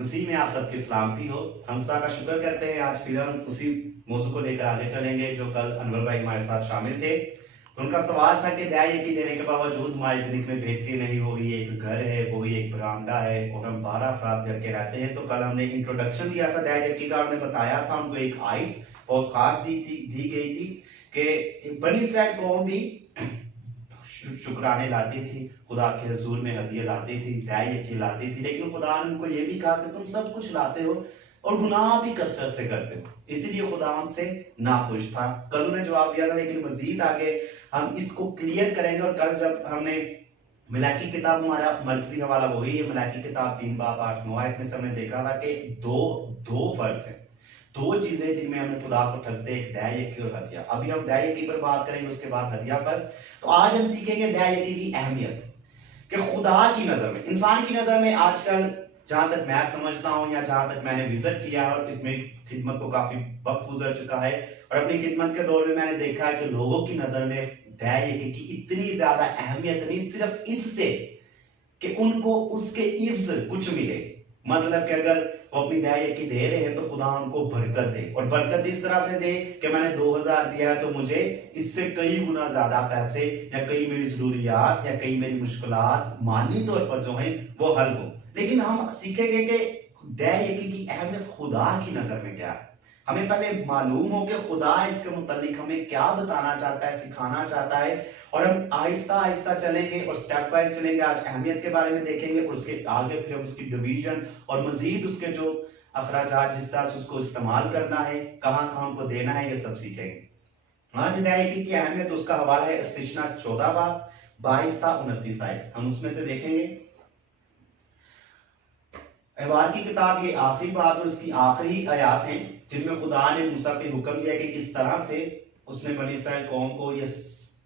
मसीह में आप सबकी सलामती हो। हम खुदा का शुक्र करते हैं, आज फिर हम उसी मौजू को लेकर आगे चलेंगे जो कल अनवर भाई हमारे साथ शामिल थे। तो उनका सवाल था कि दया यकी देने के बावजूद हमारी जिंदगी में बेहतरी नहीं हो रही है। एक घर है, वही एक बरामदा है और हम 12 अफराद करके रहते हैं। तो कल हमने इंट्रोडक्शन दिया था दया यकी का, हमने बताया था उनको एक आयत बहुत खास दी गई थी कि बनी इस्राएल कौम भी शुक्राने लाती थी, खुदा के हजूर में हदिया लाती थी, दया यकी लाती थी, लेकिन खुदा ने उनको ये भी कहा कि तुम सब कुछ लाते हो और गुनाह भी कसरत से करते हो, इसीलिए खुदा हमसे नाखुश था। कल उन्हें जवाब दिया था, लेकिन मजीद आगे हम इसको क्लियर करेंगे। और कल जब हमने मलाकी किताब, हमारा मर्जी हवाला वही है, मलाकी किताब 3 बाब 8 9 आयत में से हमने देखा था कि दो फर्ज है, दो चीजें जिनमें हमने खुदा को ठगते, एक दया यकी और हदिया। अभी हम दया यकी पर बात करेंगे, उसके बाद हदिया पर। तो आज हम सीखेंगे दया यकी की अहमियत कि खुदा की नजर में, इंसान की नजर में आजकल जहां तक मैं समझता हूं या जहां तक मैंने विजिट किया है और इसमें खिदमत को काफी वक्त गुजर चुका है, और अपनी खिदमत के दौर में मैंने देखा है कि लोगों की नजर में दया यकी की इतनी ज्यादा अहमियत नहीं, सिर्फ इससे कि उनको उसके इव्ज कुछ मिले। मतलब कि अगर वो अपनी दया यकी दे रहे हैं तो खुदा उनको बरकत दे, और बरकत इस तरह से दे कि मैंने 2000 दिया है तो मुझे इससे कई गुना ज्यादा पैसे या कई मेरी जरूरियात या कई मेरी मुश्किलात माली तौर पर जो है वो हल हो। लेकिन हम सीखेंगे कि दया यकी की अहमियत खुदा की नजर में क्या है। हमें पहले मालूम हो कि खुदा इसके मुतालिक हमें क्या बताना चाहता है, सिखाना चाहता है, और हम आहिस्ता आहिस्ता चलेंगे और स्टेप वाइज चलेंगे। आज अहमियत के बारे में देखेंगे, उसके आगे फिर हम उसकी डिवीजन और मजीद उसके जो अखराजात, जिस तरह से उसको इस्तेमाल करना है, कहां कहां उनको देना है, ये सब सीखेंगे। आज दया यकी की अहमियत, उसका हवाला है इस्तिशना 14 बाब 22 था 29 आयत। हम उसमें से देखेंगे अहवाल की किताब, ये आखिरी बाब और उसकी आखिरी आयात हैं जिनमें खुदा ने मूसा को हुक्म दिया कि किस तरह से उसने बनी इस्राएल कौम को ये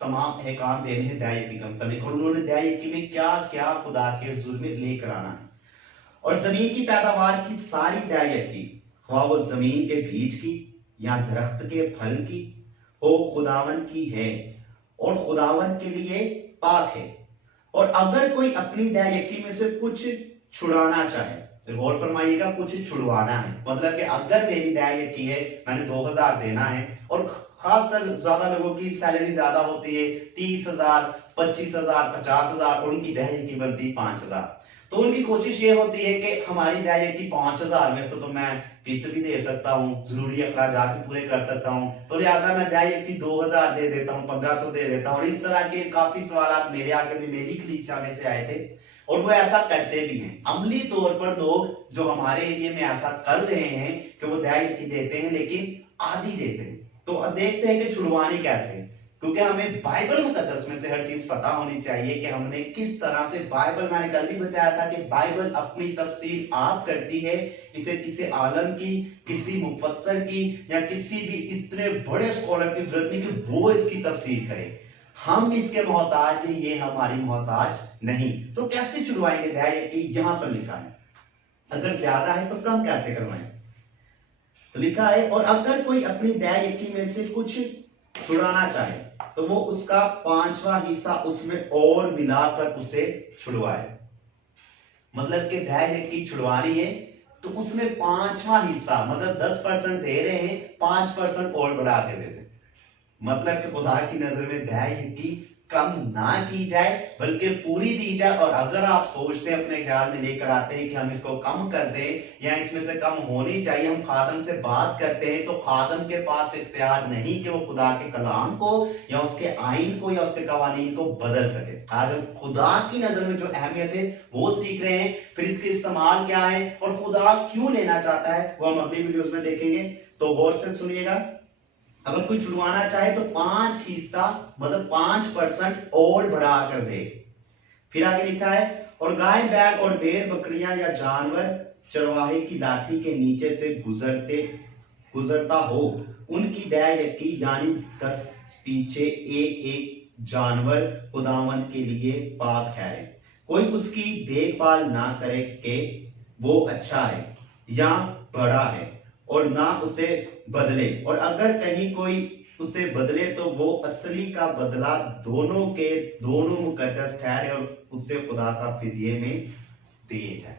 तमाम अहकाम देने हैं दया यकी के मुताबिक, और उन्होंने दया यकी में क्या क्या खुदा के हुजूर में लेकर आना है। और जमीन की पैदावार की सारी दया यकी, ख्वाह वो जमीन के बीज की या दरख्त के फल की हो, खुदावन की है और खुदावन के लिए पाक है। और अगर कोई अपनी दया यकी में से कुछ छुड़ाना चाहे, गौर फरमाइएगा, कुछ छुड़वाना है, मतलब कि अगर मेरी दया यकी है, मैंने 2000 देना है, और खासकर ज्यादा लोगों की सैलरी ज्यादा होती है, 30,000 25,000 50,000, और उनकी दया यकी बनती 5,000, तो उनकी कोशिश ये होती है कि हमारी दया यकी 5,000 में से तो मैं किस्त भी दे सकता हूँ, जरूरी अखराजात भी पूरे कर सकता हूँ, तो लिहाजा मैं दया यकी 2000 दे देता हूँ, 1500 दे देता हूँ। और इस तरह के काफी सवाल मेरे आगे भी मेरी कलीसिया में से आए थे, और वो ऐसा करते भी हैं। अमली तौर पर लोग जो हमारे एरिया में ऐसा कर रहे हैं कि वो दया यकी देते हैं लेकिन आधी देते हैं। तो देखते हैं कि छुड़वानी कैसे, क्योंकि हमें बाइबल मुकद्दस में से हर चीज पता होनी चाहिए कि हमने किस तरह से बाइबल, मैंने कल भी बताया था कि बाइबल अपनी तफसीर आप करती है, इसे किसी आलम की, किसी मुफस्सर की या किसी भी इतने बड़े स्कॉलर की जरूरत नहीं कि वो इसकी तफसीर करे। हम इसके मोहताज हैं, ये हमारी मोहताज नहीं। तो कैसे छुड़वाएंगे दया यकी? यहां पर लिखा है अगर ज्यादा है तो कम कैसे करवाएं। तो लिखा है और अगर कोई अपनी दया यकी में से कुछ छुड़ाना चाहे तो वो उसका 5वां हिस्सा उसमें और मिलाकर उसे छुड़वाए। मतलब कि दया यकी छुड़वानी है तो उसमें 5वां हिस्सा, मतलब 10% दे रहे हैं, 5% और बढ़ा के दे दे। मतलब कि खुदा की नजर में दया यकी कम ना की जाए बल्कि पूरी दी जाए। और अगर आप सोचते हैं, अपने ख्याल में लेकर आते हैं कि हम इसको कम कर दें या इसमें से कम होनी चाहिए, हम खादम से बात करते हैं, तो खादम के पास इख्तियार नहीं कि वो खुदा के कलाम को या उसके आइन को या उसके कवानीन को बदल सके। आज हम खुदा की नजर में जो अहमियत है वो सीख रहे हैं, फिर इसके इस्तेमाल क्या है और खुदा क्यों लेना चाहता है वो हम अगली वीडियोस में देखेंगे। तो गौर से सुनिएगा। अगर कोई छुड़वाना चाहे तो 5 हिस्सा, मतलब 5% और बढ़ा कर दे। फिर आगे लिखा है और गाय बैल और भेड़ बकरियां या जानवर चरवाहे की लाठी के नीचे से गुजरता हो, उनकी दया यकी यानी 10 पीछे एक जानवर खुदावन के लिए पाक ठहरे। कोई उसकी देखभाल ना करे कि वो अच्छा है या बड़ा है और ना उसे बदले, और अगर कहीं कोई उसे बदले तो वो असली का बदला दोनों मुकद्दस ठहरे और उसे खुदा का फिदिये में दिए जाए।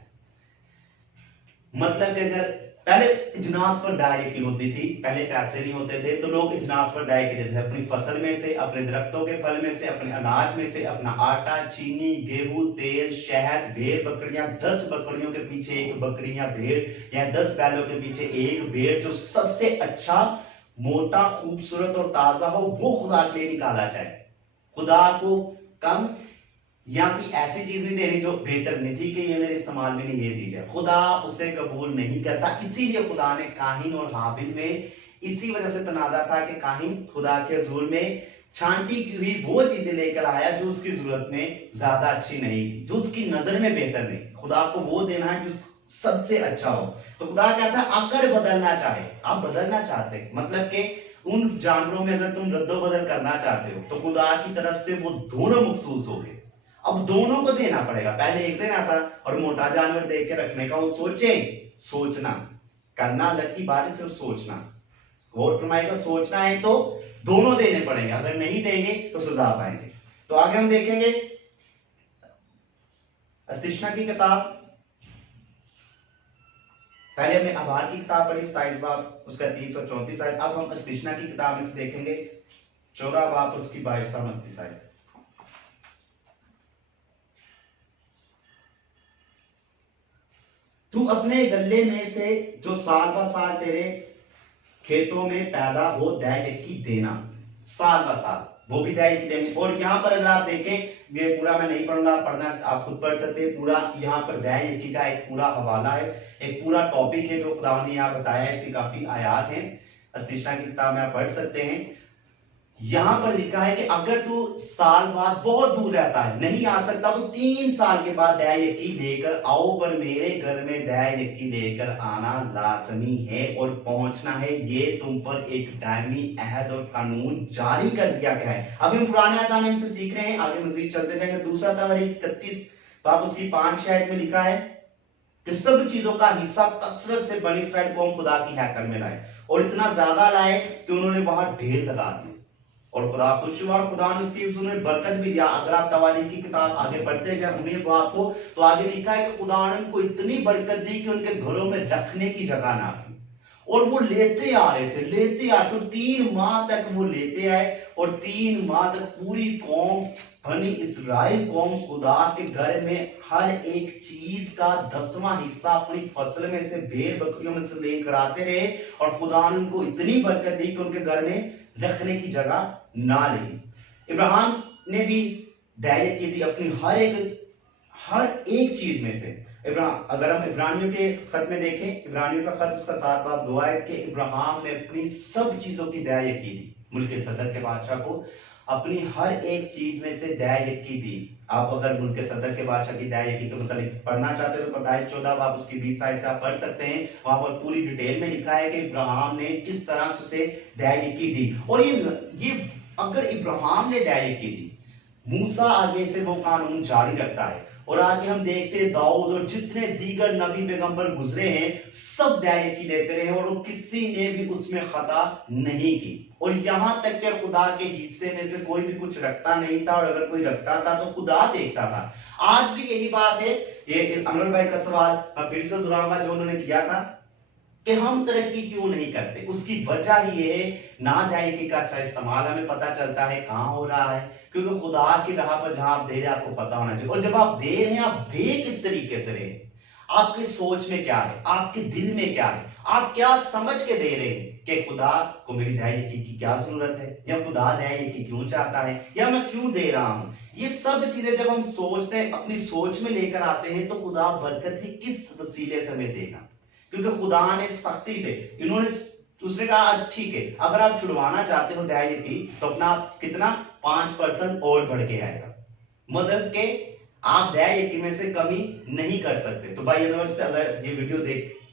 मतलब कि अगर पहले इजनास पर दाय यकीन होती थी, पहले पैसे नहीं होते थे तो लोग इजनास पर दाय देते थे, अपनी फसल में से, अपने दरख्तों के फल में से, अपने अनाज में से, अपना आटा, चीनी, गेहूं, तेल, शहद, भेड़ बकरियां, 10 बकरियों के पीछे एक बकरी या भेड़, या 10 बैलों के पीछे एक भेड़, जो सबसे अच्छा, मोटा, खूबसूरत और ताजा हो, वो खुदा के लिए निकाला जाए। खुदा को कम या कोई ऐसी चीज नहीं देनी जो बेहतर नहीं थी कि ये मेरे इस्तेमाल में नहीं, ये दी जाए, खुदा उसे कबूल नहीं करता। इसीलिए खुदा ने काहिन और हाबिल में इसी वजह से तनाजा था कि काहिन खुदा के हुजूर में छांटी की हुई वो चीजें लेकर आया जो उसकी जरूरत में ज्यादा अच्छी नहीं थी, जो उसकी नजर में बेहतर नहीं। खुदा को वो देना है जो सबसे अच्छा हो। तो खुदा कहता है अगर बदलना चाहे, आप बदलना चाहते हैं, मतलब कि उन जानवरों में अगर तुम रद्दो बदल करना चाहते हो तो खुदा की तरफ से वो दोनों मखसूस हो गए। अब दोनों को देना पड़ेगा, पहले एक देना था और मोटा जानवर देख के रखने का, वो सोचे, सोचना, करना अलग की बात है, सिर्फ सोचना, गौर फरमाएगा, सोचना है तो दोनों देने पड़ेंगे, अगर नहीं देंगे तो सजा पाएंगे। तो आगे हम देखेंगे अस्तिशना की किताब, पहले हमने आभार की किताब पढ़ी 27 बाब उसका 30 और 34 आयत। अब हम अस्तिशना की किताब में से देखेंगे 14 बाब और उसकी 22 और 29 आयत। तू अपने गले में से जो साल ब साल तेरे खेतों में पैदा हो दै की देना, साल ब साल वो भी दै की देनी। और यहां पर अगर आप देखें, ये पूरा मैं नहीं पढ़ूंगा, पढ़ना आप खुद पढ़ सकते हैं पूरा। यहाँ पर दै की का एक पूरा हवाला है, एक पूरा टॉपिक है जो खुदा ने यहाँ बताया है, इसकी काफी आयात हैं, अस्तिशना की किताब में आप पढ़ सकते हैं। यहां पर लिखा है कि अगर तू साल बाद बहुत दूर रहता है, नहीं आ सकता, तो 3 साल के बाद दै यकी लेकर आओ, पर मेरे घर में दै यकी लेकर आना लाजमी है और पहुंचना है। ये तुम पर एक दायमी अहद और कानून जारी कर दिया गया है। अभी हम पुराने अहद में से सीख रहे हैं, आगे मजीद चलते जाएंगे। दूसरा तवारीख 31 बाब उसकी 5 आयत में लिखा है कि सब चीजों का हिस्सा कसरत से बनी इस्राएल कौम खुदा की हैकल में लाए, और इतना ज्यादा लाए कि उन्होंने वहां ढेर लगा दिए, और खुदा खुश हुआ और खुदा ने उसकी उसने बरकत भी दिया। अगर आप तवारीख की किताब आगे पढ़ते जाए उन्हें तो आपको तो आगे लिखा है कि खुदा ने उनको इतनी बरकत दी कि उनके घरों में रखने की जगह ना थी, और वो लेते आ रहे थे, लेते आ रहे थे, 3 माह तक वो लेते आए, और 3 माह तक पूरी कौम, बनी इस्राएल कौम, खुदा के घर में हर एक चीज का 10वां हिस्सा अपनी फसल में से, भेड़ बकरियों में से लेकर आते रहे, और खुदा ने उनको इतनी बरकत दी कि उनके घर में रखने की जगह ना रही। इब्राहिम ने भी दै की थी अपनी हर एक चीज में से। अगर हम इब्रानियों के खत में देखें, इब्रानियों का खत उसका 7 बाब 2 आयत के, इब्राहिम ने अपनी सब चीजों की दै की थी, मुल्क सदर के बादशाह को अपनी हर एक चीज में से दै की थी। आप अगर मुल्क सदर के बादशाह की दै की के मतलब पढ़ना चाहते हो तो पैदाइश 14 बाब उसकी 20 आयत से आप पढ़ सकते हैं। वहां पर पूरी डिटेल में लिखा है कि इब्राहिम ने किस तरह से उसे दै की थी। और ये अगर इब्राहिम ने दै की थी, मूसा आगे से वो कानून जारी रखता है, और आगे हम देखते हैं दाऊद और जितने दीगर नबी पैगंबर गुजरे हैं सब दै की देते रहे, और किसी ने भी उसमें खता नहीं की, और यहां तक कि खुदा के हिस्से में से कोई भी कुछ रखता नहीं था, और अगर कोई रखता था तो खुदा देखता था। आज भी यही बात है। ये अनवर भाई का सवाल मैं फिर से दोहराऊंगा जो उन्होंने किया था कि हम तरक्की क्यों नहीं करते, उसकी वजह ही ये है ना दै का अच्छा इस्तेमाल हमें पता चलता है कहां हो रहा है, क्योंकि खुदा की राह पर जहां आप दे रहे हैं आपको पता होना चाहिए, और जब आप दे रहे हैं आप दे किस तरीके से रहे, आपकी सोच में क्या है, आपके दिल में क्या है, आप क्या समझ के दे रहे हैं कि खुदा को मेरी दै की क्या जरूरत है, या खुदा दै की क्यों चाहता है, या मैं क्यों दे रहा हूं। ये सब चीजें जब हम सोचते हैं, अपनी सोच में लेकर आते हैं, तो खुदा बरकत ही किस वसीले से हमें देगा, क्योंकि खुदा ने सख्ती से इन्होंने उसने कहा ठीक है अगर आप छुड़वाना चाहते हो दै की तो अपना कितना 5% और बढ़ के आएगा, मतलब के आप दै की में से कमी नहीं कर सकते। तो भाई अनवर से अगर ये वीडियो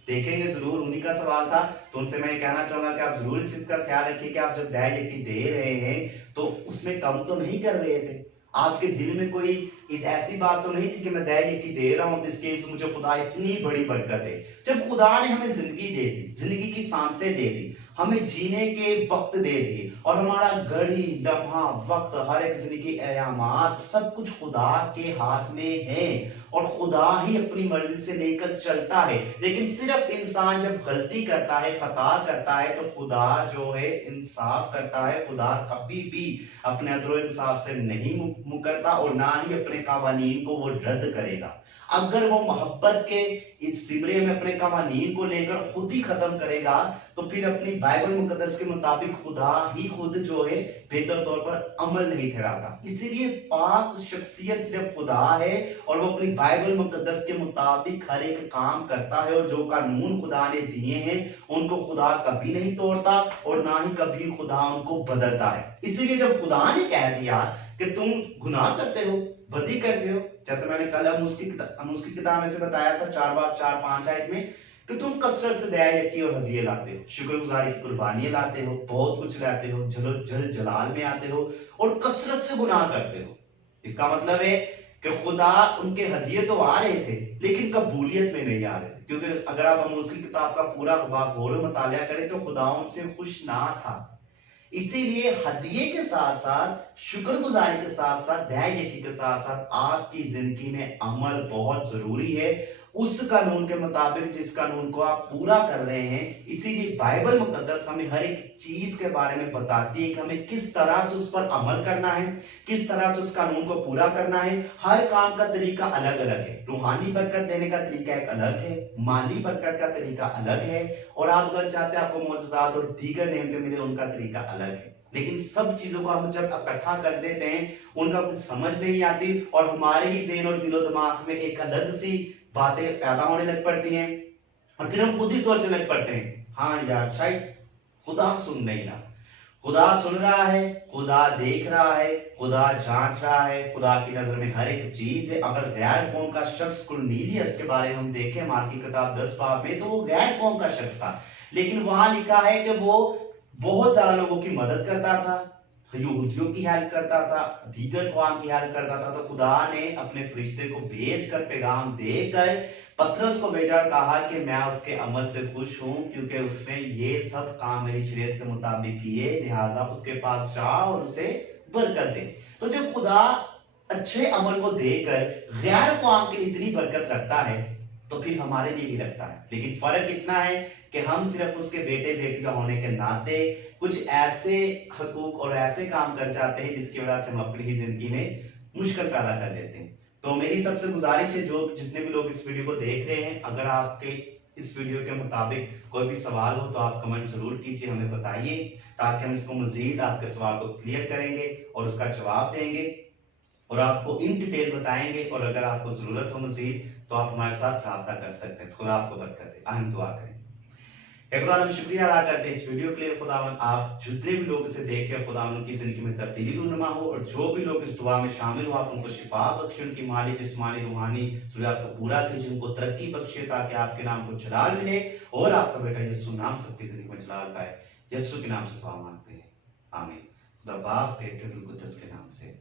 देखेंगे जरूर, उन्हीं का सवाल था, तो उनसे मैं कहना चाहूंगा कि आप जरूर इस चीज का ख्याल रखिए कि आप जब दै की दे रहे हैं तो उसमें कम तो नहीं कर रहे थे, आपके दिल में कोई ऐसी बात तो नहीं थी कि मैं दै की दे रहा हूं तो इसके मुझे खुदा इतनी बड़ी बरकत है। जब खुदा ने हमें जिंदगी दे दी, जिंदगी की सांसें दे दी, हमें जीने के वक्त दे दिए और हमारा घड़ी लम्हा वक्त हर एक जिंदगी अयामात सब कुछ खुदा के हाथ में है और खुदा ही अपनी मर्जी से लेकर चलता है। लेकिन सिर्फ इंसान जब गलती करता है, खता करता है, तो खुदा जो है इंसाफ करता है। खुदा कभी भी अपने अदल इंसाफ से नहीं मुकरता और ना ही अपने कवानीन को वो रद्द करेगा। अगर वो मोहब्बत के इस सिमरे में अपने कवानीन को लेकर खुद ही खत्म करेगा तो फिर अपनी बाइबल मुकद्दस के मुताबिक खुदा ही खुद जो है बेहतर तौर पर अमल नहीं ठहराता। इसीलिए पाक शख्सियत सिर्फ खुदा है और वो अपनी बाइबल मुकद्दस के मुताबिक हर एक काम करता है और जो कानून खुदा ने दिए हैं उनको खुदा कभी नहीं तोड़ता और ना ही कभी खुदा उनको बदलता है। इसीलिए जब खुदा ने कह दिया कि तुम गुनाह करते हो, बदी करते हो, जैसे मैंने कल हम उसकी किताब में से बताया था 4 बाब 4-5 आयत में कि तुम कसरत से दया यकी और हदिये लाते हो, शुक्रगुजारी की कुर्बानियां लाते हो, बहुत कुछ लाते हो, जल जलाल में आते हो और कसरत से गुनाह करते हो। इसका मतलब है कि खुदा उनके हदिये तो आ रहे थे लेकिन कबूलियत में नहीं आ रहे थे, क्योंकि अगर आप आमोस की किताब का पूरा गौर मुतालिया करें तो खुदा उनसे खुश ना था। इसीलिए हदिये के साथ साथ शुक्रगुजारी के साथ साथ दया यकी के साथ साथ आपकी जिंदगी में अमल बहुत जरूरी है उस कानून के मुताबिक जिस कानून को आप पूरा कर रहे हैं। इसीलिए बाइबल मुकद्दस हमें हर एक चीज के बारे में बताती है कि हमें किस तरह से उस पर अमल करना है, किस तरह से उस कानून को पूरा करना है। हर काम का तरीका अलग अलग है। रूहानी बरकत देने का तरीका एक अलग है, माली बरकत का तरीका अलग है और आप अगर चाहते हैं आपको मौजूदात और दीगर नेमतें मिले उनका तरीका अलग है। लेकिन सब चीजों को हम जब इकट्ठा कर देते हैं उनका कुछ समझ नहीं आती और हमारे ही ज़हन और दिलो दिमाग में एक अलग सी बातें पैदा होने लग पड़ती हैं और फिर हम खुद ही सोचने लग पड़ते हैं, हाँ यार शायद खुदा सुन नहीं रहा। खुदा सुन रहा है, खुदा देख रहा है, खुदा जांच रहा है, खुदा की नजर में हर एक चीज है। अगर गैर कौम का शख्स कुरनीलियस के बारे में हम देखें मार्क की किताब 10 बाब में, तो वो गैर कौम का शख्स था लेकिन वहां लिखा है कि वो बहुत ज्यादा लोगों की मदद करता था, यहूदियों की हेल्प करता था, दीगर कौम की हेल्प करता था। तो खुदा ने अपने फरिश्ते को भेजकर पैगाम देकर पतरस को भेजा और कहा कि मैं उसके अमल से खुश हूं क्योंकि उसने ये सब काम मेरी शरीयत के मुताबिक किए, लिहाजा उसके पास जा और उसे बरकत दे। तो जब खुदा अच्छे अमल को देकर गैर कौम के लिए इतनी बरकत रखता है तो फिर हमारे लिए भी रखता है। लेकिन फर्क इतना है कि हम सिर्फ उसके बेटे बेटियां होने के नाते कुछ ऐसे हकूक और ऐसे काम कर जाते हैं जिसकी वजह से हम अपनी ही जिंदगी में मुश्किल पैदा कर लेते हैं। तो मेरी सबसे गुजारिश है जो जितने भी लोग इस वीडियो को देख रहे हैं, अगर आपके इस वीडियो के मुताबिक कोई भी सवाल हो तो आप कमेंट जरूर कीजिए, हमें बताइए ताकि हम इसको मजीद आपके सवाल को क्लियर करेंगे और उसका जवाब देंगे और आपको इन डिटेल बताएंगे। और अगर आपको जरूरत हो मजीद तो आप हमारे साथ रब्ता कर सकते हैं। खुदा आपको बरकत दे। आमीन। दुआ करें। खुदा हम शुक्रिया अदा करते हैं इस वीडियो के लिए। खुदा आप जितने भी लोग इसे देखें खुदा उनकी जिंदगी में तब्दीली रूनुमा हो और जो भी लोग इस दुआ में शामिल हो आप उनको शिफा बख्शे, उनकी माली जिस्मानी रूहानी जरूरत को पूरा कीजिए, उनको तरक्की बख्शे ताकि आपके नाम को जलाल मिले और आपका बेटा यीशु नाम सबकी जिंदगी में जलाल पाए। यीशु के नाम से दुआ मांगते हैं, आमीन। खुदा बाप बेटे रुल कुद्दस के नाम से।